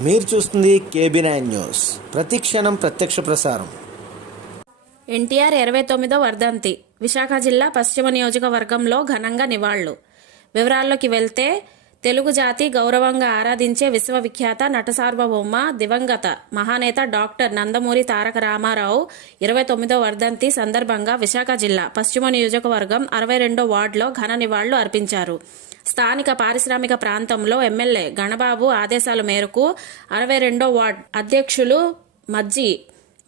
మీరు చూస్తుంది KB nine news. ప్రతి క్షణం ప్రత్యక్ష ప్రసారం. ఎన్టీఆర్ ఇరవై తొమ్మిదో వర్ధంతి. విశాఖ జిల్లా పశ్చిమ నియోజకవర్గంలో ఘనంగా నివాళులు. వివరాల్లోకి వెళ్తే తెలుగు జాతి గౌరవంగా ఆరాధించే విశ్వవిఖ్యాత నట సార్వభౌమ దివంగత మహానేత డాక్టర్ నందమూరి తారక రామారావు ఇరవై తొమ్మిదో వర్ధంతి సందర్భంగా విశాఖ జిల్లా పశ్చిమ నియోజకవర్గం అరవై రెండో వార్డులో ఘన నివాళులు అర్పించారు. స్థానిక పారిశ్రామిక ప్రాంతంలో ఎమ్మెల్యే గణబాబు ఆదేశాల మేరకు అరవై రెండో వార్డ్ అధ్యక్షులు మజ్జి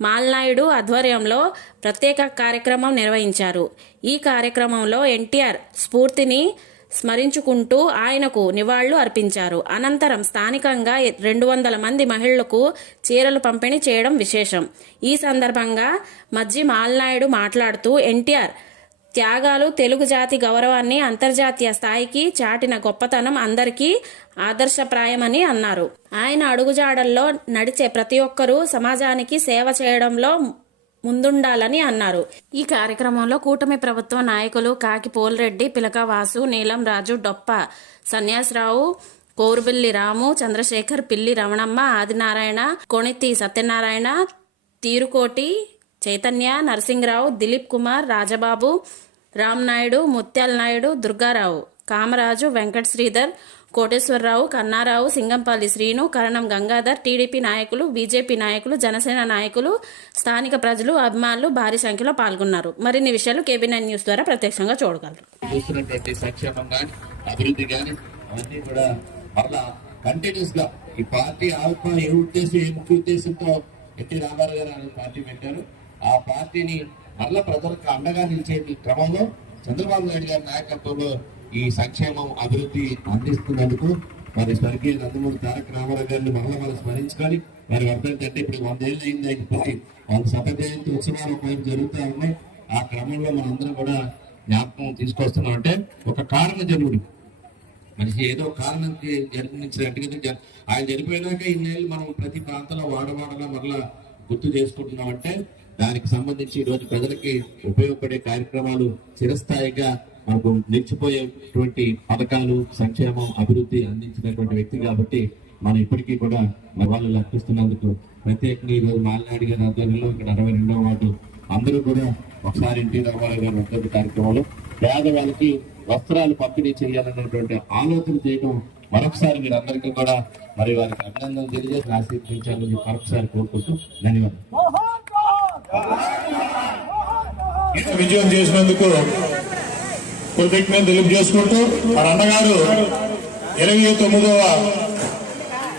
మాల్నాయుడు ఆధ్వర్యంలో ప్రత్యేక కార్యక్రమం నిర్వహించారు. ఈ కార్యక్రమంలో ఎన్టీఆర్ స్ఫూర్తిని స్మరించుకుంటూ ఆయనకు నివాళులు అర్పించారు. అనంతరం స్థానికంగా రెండు వందల మంది మహిళలకు చీరలు పంపిణీ చేయడం విశేషం. ఈ సందర్భంగా మజ్జి మాల్నాయుడు మాట్లాడుతూ ఎన్టీఆర్ త్యాగాలు తెలుగు జాతి గౌరవాన్ని అంతర్జాతీయ స్థాయికి చాటిన గొప్పతనం అందరికీ ఆదర్శప్రాయమని అన్నారు. ఆయన అడుగుజాడల్లో నడిచే ప్రతి ఒక్కరూ సమాజానికి సేవ చేయడంలో ముందుండాలని అన్నారు. ఈ కార్యక్రమంలో కూటమి ప్రభుత్వ నాయకులు కాకి పోల్రెడ్డి పిలక వాసు నీలం రాజు డొప్ప సన్యాసరావు కోరుబిల్లి రాము చంద్రశేఖర్ పిల్లి రమణమ్మ ఆదినారాయణ కొణితి సత్యనారాయణ తీరుకోటి చైతన్య నరసింహరావు దిలీప్ కుమార్ రాజబాబు రామ్ నాయుడు ముత్యాల నాయుడు దుర్గారావు కామరాజు వెంకట శ్రీధర్ కోటేశ్వరరావు కన్నారావు సింగంపల్లి శ్రీను కరణం గంగాధర్ టీడీపీ నాయకులు బీజేపీ నాయకులు జనసేన నాయకులు స్థానిక ప్రజలు అభిమానులు భారీ సంఖ్యలో పాల్గొన్నారు. మరిన్ని విషయాలు కేబినెట్ న్యూస్ ద్వారా ప్రత్యక్షంగా చూడగలరు. చూస్తున్నటువంటి సంక్షేమం కానీ అభివృద్ధి కానీ అవన్నీ కూడా కంటిన్యూస్గా ఈ పార్టీ ఆత్మ ఏ ఉద్దేశం ఏ ముఖ్య ఉద్దేశంతో ఎన్టీ రామారావు గారు అనే పార్టీ పెట్టారు. ఆ పార్టీని మరలా ప్రజలకు అండగా నిలిచే క్రమంలో చంద్రబాబు నాయుడు గారి నాయకత్వంలో ఈ సంక్షేమం అభివృద్ధి అందిస్తున్నందుకు మరి స్వర్గీయ నందమూరి తారక రామారావు గారిని మరలా మనం స్మరించుకొని మరి వర్ధంతి ఇప్పుడు ఇప్పుడు వందేళ్ళు అయింది అయిపోయి వాళ్ళ శత జయంతి ఉత్సవాలు ఒకవైపు జరుగుతూ ఉన్నాయి. ఆ క్రమంలో మనందరం కూడా జ్ఞాపకం తీసుకొస్తున్నాం. అంటే ఒక కారణ జన్ముడు. మనిషి ఏదో కారణానికి జన్మించినట్టుగా జ- ఆయన చనిపోయినాక ఇన్నేళ్ళు మనం ప్రతి ప్రాంతంలో వాడవాడలా మరలా గుర్తు చేసుకుంటున్నామంటే దానికి సంబంధించి ఈరోజు రోజు ప్రజలకి ఉపయోగపడే కార్యక్రమాలు చిరస్థాయిగా మనకు నిలిచిపోయేటువంటి పథకాలు సంక్షేమం అభివృద్ధి అందించినటువంటి వ్యక్తి కాబట్టి మనం ఇప్పటికీ కూడా వాళ్ళు లభిస్తున్నందుకు ప్రత్యేకంగా ఈ రోజు గారి ఆధ్వర్యంలో ఇక్కడ అరవై రెండవ వార్డు అందరూ కూడా ఒకసారి ఎన్టీ రామారావు గారి వర్ధంతి కార్యక్రమంలో పేదవాళ్ళకి వస్త్రాలు పంపిణీ చేయాలన్నటువంటి ఆలోచన చేయడం మరొకసారి మీరు అందరికీ కూడా మరి వారికి అభినందన తెలియజేసి ఆశీర్వదించాలని మరొకసారి కోరుకుంటూ ధన్యవాదాలు విజయం చేసినందుకు కృతజ్ఞతలు తెలియజేసుకుంటూ మన అన్నగారు ఇరవై తొమ్మిదవ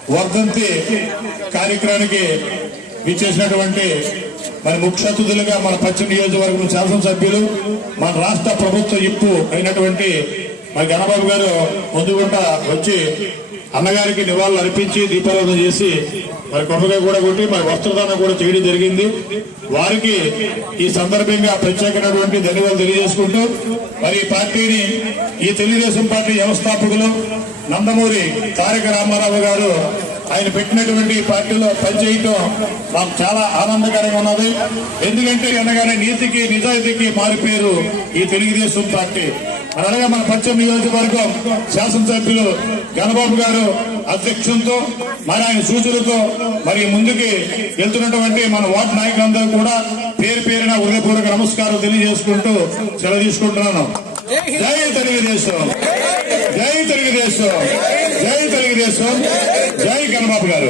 వర్ధంతి కార్యక్రమానికి విచ్చేసినటువంటి మన ముఖ్య అతిథులుగా మన పశ్చిమ నియోజకవర్గం శాసనసభ్యులు మన రాష్ట్ర ప్రభుత్వ ఇప్పు అయినటువంటి మన గణబాబు గారు ముందుగుంట వచ్చి అన్నగారికి నివాళులు అర్పించి దీపారాధన చేసి మరి కొమ్మగా కూడా కొట్టి మరి వస్త్రదానం కూడా చేయడం జరిగింది. వారికి ఈ సందర్భంగా ప్రత్యేకమైనటువంటి ధన్యవాదాలు తెలియజేసుకుంటూ మరి పార్టీని ఈ తెలుగుదేశం పార్టీ వ్యవస్థాపకులు నందమూరి తారక రామారావు గారు ఆయన పెట్టినటువంటి పార్టీలో పనిచేయటం మాకు చాలా ఆనందకరంగా ఉన్నది. ఎందుకంటే అనగానే నీతికి నిజాయితీకి మారిపోయారు ఈ తెలుగుదేశం పార్టీ. అలాగే మన పశ్చిమ నియోజకవర్గం శాసనసభ్యులు గణబాబు గారు అధ్యక్షంతో మరి ఆయన సూచనలతో మరి ముందుకి వెళ్తున్నటువంటి మన వార్డు నాయకులందరూ కూడా పేరు పేరున హృదయపూర్వక నమస్కారం తెలియజేసుకుంటూ సెలవు తీసుకుంటున్నాను. జై తెలుగుదేశం. జై తెలుగుదేశం. జై తెలుగుదేశం. జై గణబాబు గారు.